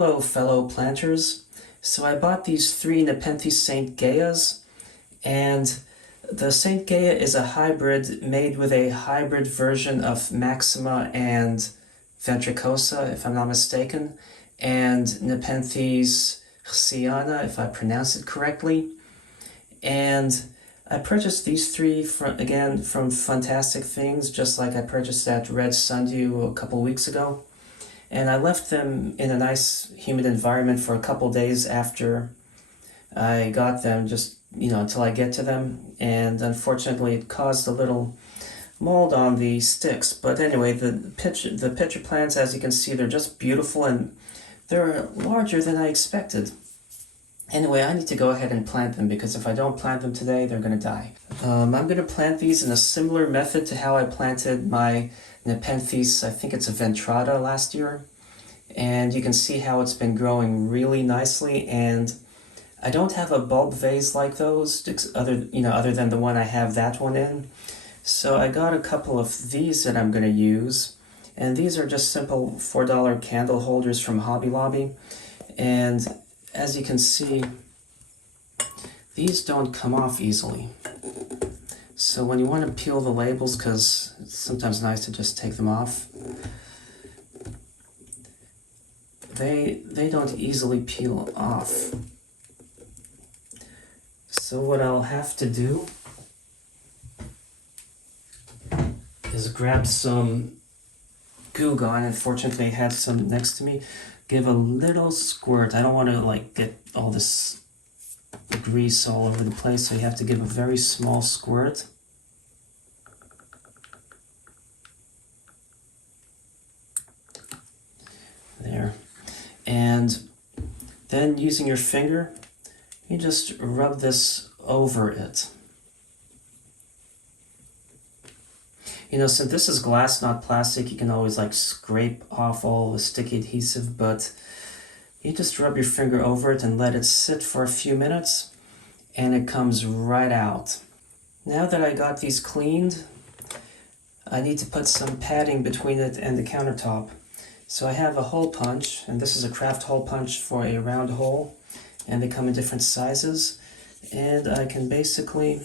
Hello fellow planters. So I bought these three Nepenthes St Gayas, and the St Gaya is a hybrid made with a hybrid version of maxima and ventricosa, if I'm not mistaken, and Nepenthes khsiana, if I pronounce it correctly. And I purchased these three from FuntasticThings, just like I purchased that red sundew a couple weeks ago. And I left them in a nice humid environment for a couple days after I got them, just, until I get to them. And unfortunately it caused a little mold on the sticks. But anyway, the pitcher plants, as you can see, they're just beautiful and they're larger than I expected. Anyway, I need to go ahead and plant them, because if I don't plant them today, they're going to die. I'm going to plant these in a similar method to how I planted my Nepenthes, I think it's a ventrata, last year. And you can see how it's been growing really nicely. And I don't have a bulb vase like those, other than the one I have that one in. So I got a couple of these that I'm going to use. And these are just simple $4 candle holders from Hobby Lobby. And as you can see, these don't come off easily. So when you want to peel the labels, because it's sometimes nice to just take them off, they don't easily peel off. So what I'll have to do is grab some Goo Gone. Unfortunately, I had some next to me. Give a little squirt. I don't want to get all this grease all over the place, so you have to give a very small squirt. There. And then using your finger, you just rub this over it. Since this is glass, not plastic, you can always scrape off all the sticky adhesive, but you just rub your finger over it and let it sit for a few minutes, and it comes right out. Now that I got these cleaned, I need to put some padding between it and the countertop. So I have a hole punch, and this is a craft hole punch for a round hole, and they come in different sizes. And I can basically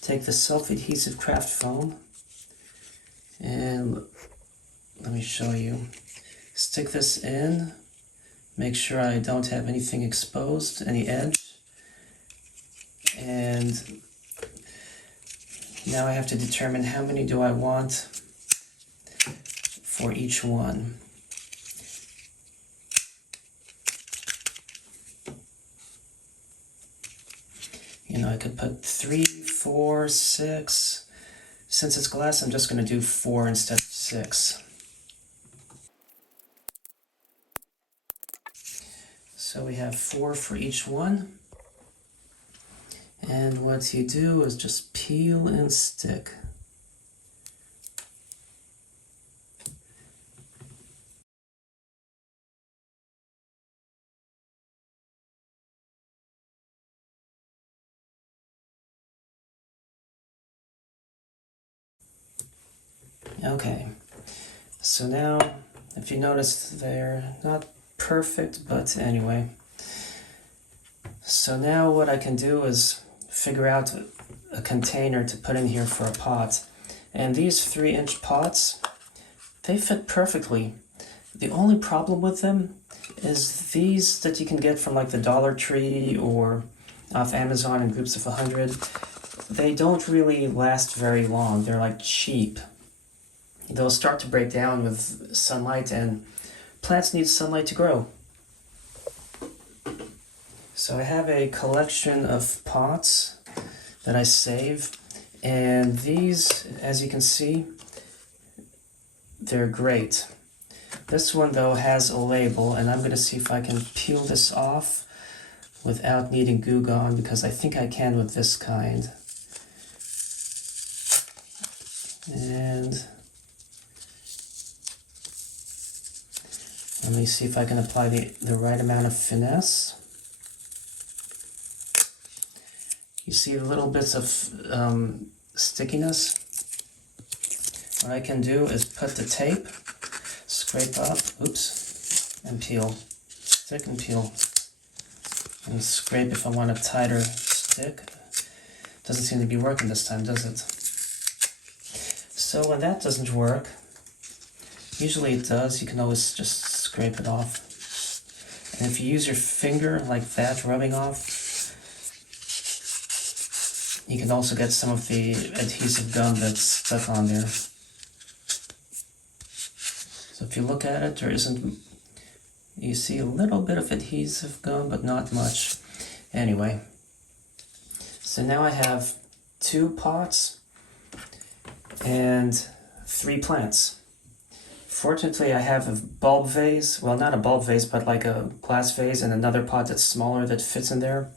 take the self-adhesive craft foam, and let me show you. Stick this in, make sure I don't have anything exposed, any edge. And now I have to determine how many do I want for each one. I could put 3, 4, 6. Since it's glass, I'm just going to do 4 instead of 6. So we have 4 for each one. And what you do is just peel and stick. Okay, so now, if you notice, they're not perfect, but anyway. So now what I can do is figure out a container to put in here for a pot. And these 3-inch pots, they fit perfectly. The only problem with them is these that you can get from the Dollar Tree or off Amazon in groups of 100. They don't really last very long. They're cheap. They'll start to break down with sunlight, and plants need sunlight to grow. So I have a collection of pots that I save, and these, as you can see, they're great. This one, though, has a label, and I'm going to see if I can peel this off without needing Goo Gone, because I think I can with this kind. And let me see if I can apply the right amount of finesse. You see the little bits of stickiness? What I can do is put the tape, scrape up, oops, and peel. stick and peel. And scrape if I want a tighter stick. Doesn't seem to be working this time, does it? So when that doesn't work, usually it does, you can always just scrape it off. And if you use your finger like that, rubbing off, you can also get some of the adhesive gum that's stuck on there. So if you look at it, there isn't, you see a little bit of adhesive gum, but not much. Anyway, so now I have 2 pots and 3 plants. Fortunately, I have a bulb vase, well, not a bulb vase, but like a glass vase, and another pot that's smaller that fits in there.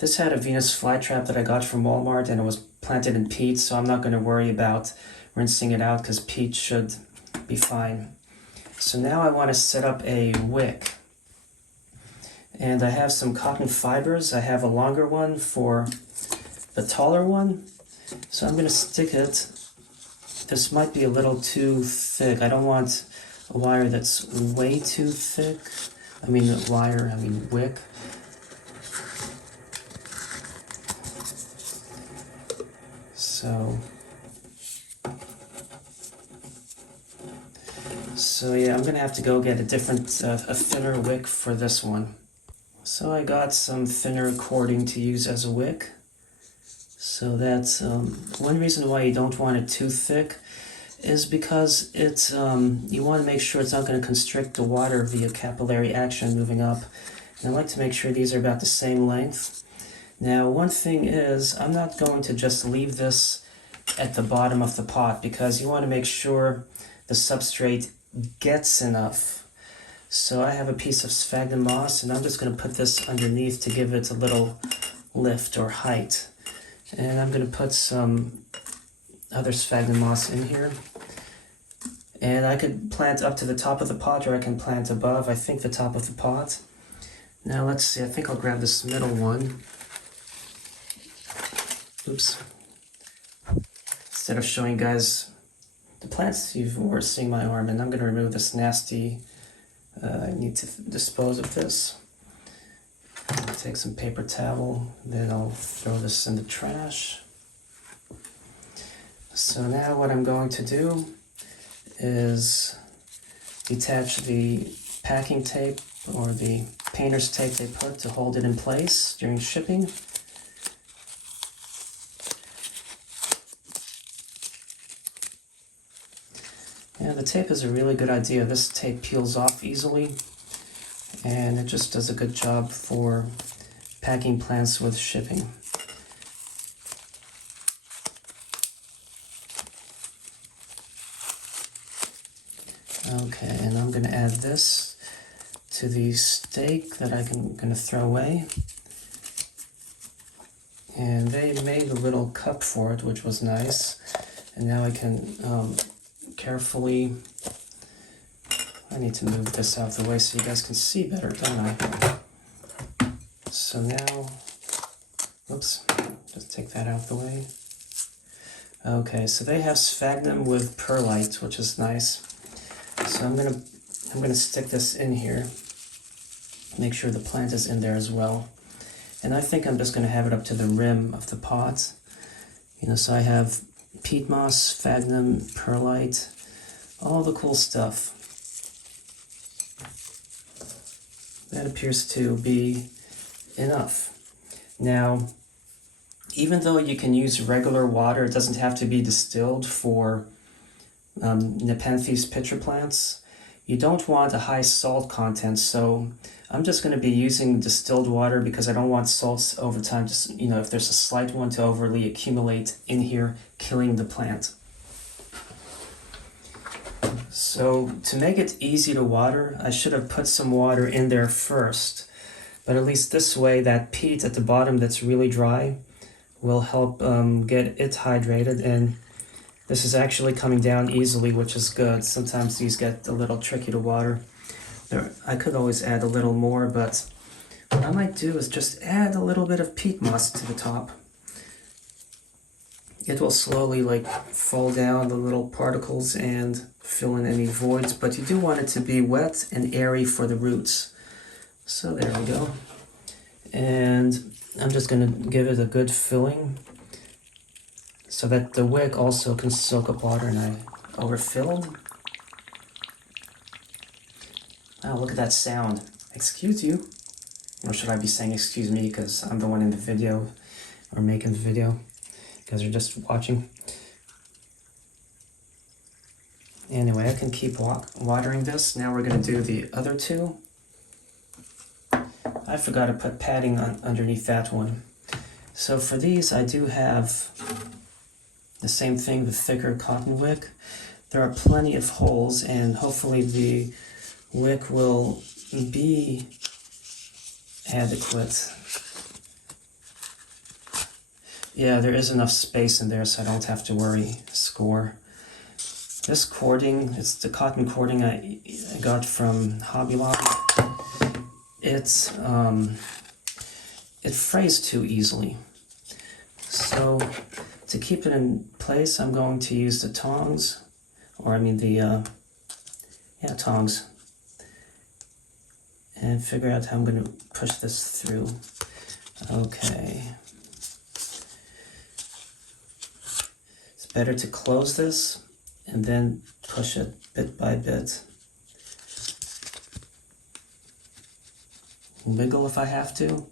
This had a Venus flytrap that I got from Walmart, and it was planted in peat, so I'm not going to worry about rinsing it out because peat should be fine. So now I want to set up a wick. And I have some cotton fibers. I have a longer one for the taller one. So I'm going to stick it. This might be a little too thick. I don't want a wire that's way too thick. I mean wick. So yeah, I'm going to have to go get a thinner wick for this one. So I got some thinner cording to use as a wick. So that's one reason why you don't want it too thick is because it's you want to make sure it's not going to constrict the water via capillary action moving up. And I like to make sure these are about the same length. Now one thing is, I'm not going to just leave this at the bottom of the pot because you want to make sure the substrate gets enough. So I have a piece of sphagnum moss and I'm just going to put this underneath to give it a little lift or height. And I'm going to put some other sphagnum moss in here. And I could plant up to the top of the pot or I can plant above, I think the top of the pot. Now let's see, I think I'll grab this middle one. Oops. Instead of showing you guys the plants, you were seeing my arm, and I'm going to remove this nasty, I need to dispose of this. Take some paper towel, then I'll throw this in the trash. So now what I'm going to do is detach the packing tape or the painter's tape they put to hold it in place during shipping. And the tape is a really good idea. This tape peels off easily and it just does a good job for packing plants with shipping. Okay, and I'm going to add this to the stake that I'm going to throw away. And they made a little cup for it, which was nice. And now I can carefully, I need to move this out of the way so you guys can see better, don't I? So now, whoops, just take that out of the way. Okay, so they have sphagnum with perlite, which is nice. So I'm gonna stick this in here. Make sure the plant is in there as well. And I think I'm just gonna have it up to the rim of the pot. You know, so I have peat moss, sphagnum, perlite, all the cool stuff. That appears to be enough. Now, even though you can use regular water, it doesn't have to be distilled for Nepenthes pitcher plants. You don't want a high salt content, so I'm just going to be using distilled water because I don't want salts over time, just, you know, if there's a slight one to overly accumulate in here, killing the plant. So to make it easy to water, I should have put some water in there first, but at least this way that peat at the bottom that's really dry will help get it hydrated, and this is actually coming down easily, which is good. Sometimes these get a little tricky to water. I could always add a little more, but what I might do is just add a little bit of peat moss to the top. It will slowly fall down the little particles and fill in any voids, but you do want it to be wet and airy for the roots. So there we go. And I'm just going to give it a good filling so that the wick also can soak up water, and I overfilled. Wow, look at that sound. Excuse you. Or should I be saying excuse me because I'm the one in the video or making the video? You guys are just watching. Anyway, I can keep watering this. Now we're going to do the other two. I forgot to put padding underneath that one. So for these, I do have the same thing, the thicker cotton wick. There are plenty of holes, and hopefully the wick will be adequate. Yeah, there is enough space in there, so I don't have to worry. Score. This cording, it's the cotton cording I got from Hobby Lobby. It frays too easily. So to keep it in place, I'm going to use the tongs, or I mean the tongs, and figure out how I'm going to push this through. Okay. It's better to close this and then push it bit by bit. Wiggle if I have to.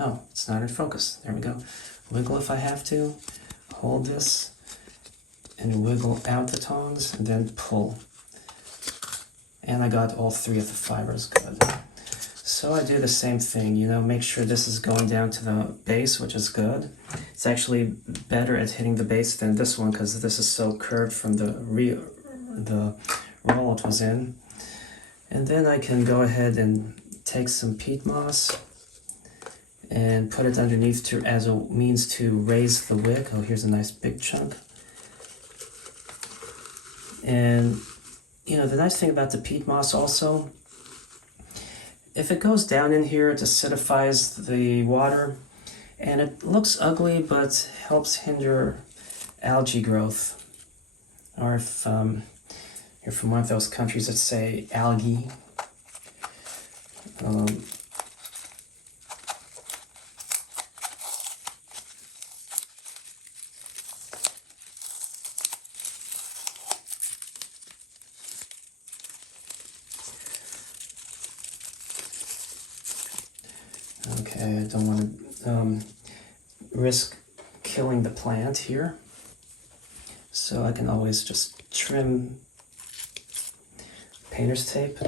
Oh, it's not in focus. There we go. Wiggle if I have to. Hold this and wiggle out the tongs and then pull. And I got all three of the fibers good. So I do the same thing, you know, make sure this is going down to the base, which is good. It's actually better at hitting the base than this one because this is so curved from the roll it was in. And then I can go ahead and take some peat moss and put it underneath as a means to raise the wick. Oh, here's a nice big chunk. And you know, the nice thing about the peat moss also, if it goes down in here, it acidifies the water, and it looks ugly, but helps hinder algae growth. Or if you're from one of those countries that say algae, okay, I don't want to risk killing the plant here, so I can always just trim painter's tape.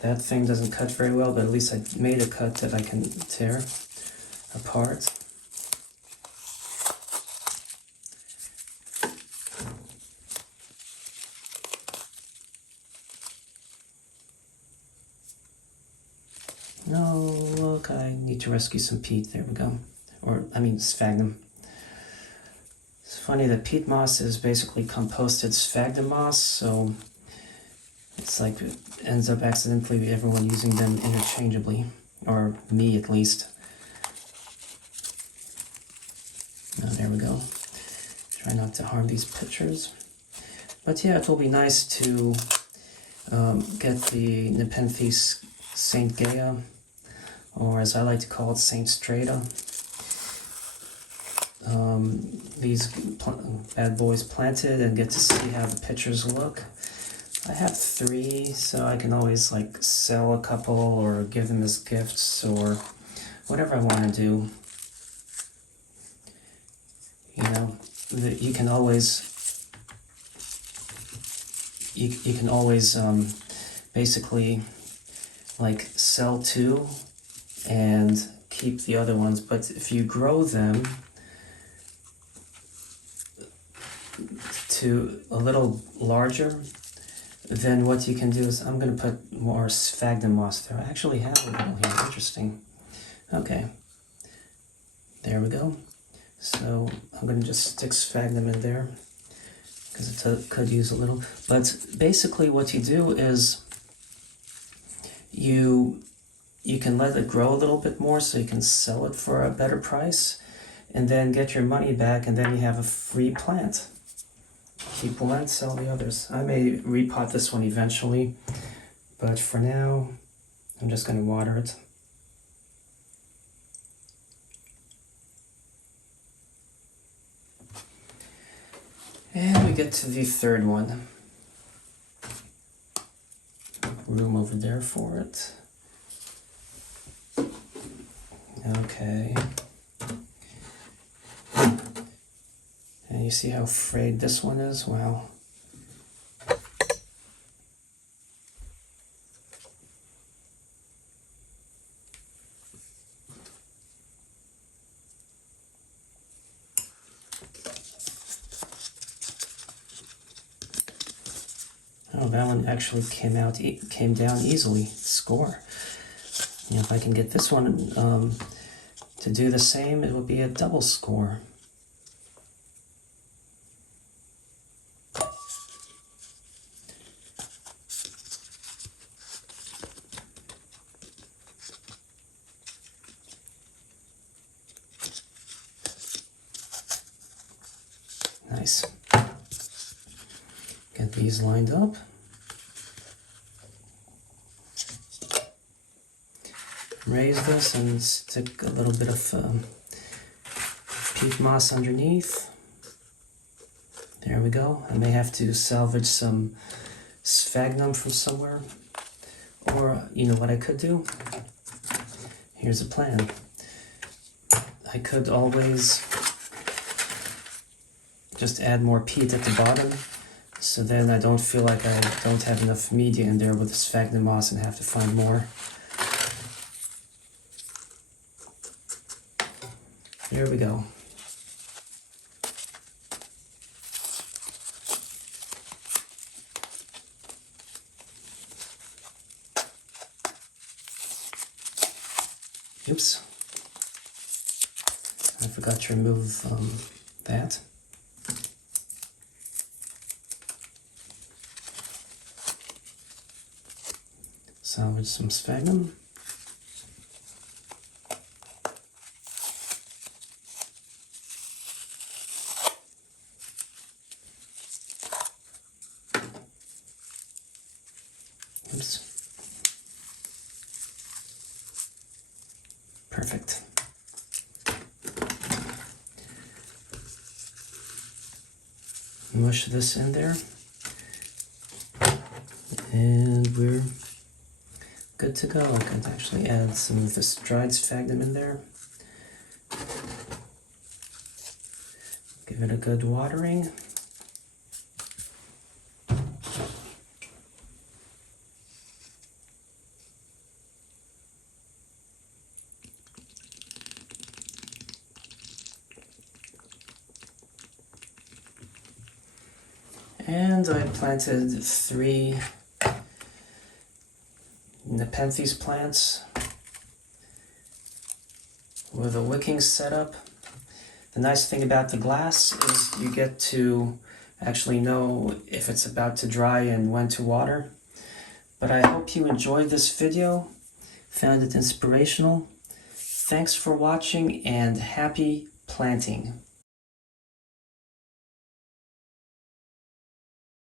That thing doesn't cut very well, but at least I made a cut that I can tear apart. No, look, I need to rescue some peat. There we go. Or, I mean, sphagnum. It's funny that peat moss is basically composted sphagnum moss, so it's like it ends up accidentally everyone using them interchangeably, or me at least. Oh, there we go. Try not to harm these pictures. But yeah, it will be nice to get the Nepenthes St. Gaya, or as I like to call it, St. Strata. These bad boys planted and get to see how the pictures look. I have 3, so I can always like sell a couple or give them as gifts or whatever I want to do. You know, you can always basically like sell 2 and keep the other ones, but if you grow them to a little larger, then what you can do is, I'm going to put more sphagnum moss there. I actually have a little here. Interesting. Okay. There we go. So I'm going to just stick sphagnum in there because it could use a little. But basically what you do is you can let it grow a little bit more so you can sell it for a better price and then get your money back, and then you have a free plant. Keep one, sell the others. I may repot this one eventually, but for now, I'm just going to water it. And we get to the third one. Room over there for it. Okay. And you see how frayed this one is? Wow. Oh, that one actually came down easily. Score. You know, if I can get this one to do the same, it would be a double score. Nice. Get these lined up. Raise this and stick a little bit of peat moss underneath. There we go. I may have to salvage some sphagnum from somewhere. Or, you know what I could do? Here's a plan. I could always just add more peat at the bottom, so then I don't feel like I don't have enough media in there with the sphagnum moss and have to find more. There we go. Oops. I forgot to remove that. Salvage some sphagnum. Oops. Perfect. Mush this in there. And we're good to go. I can actually add some of this dried sphagnum in there. Give it a good watering. And I planted 3 Nepenthes plants with a wicking setup. The nice thing about the glass is you get to actually know if it's about to dry and when to water. But I hope you enjoyed this video, found it inspirational. Thanks for watching and happy planting.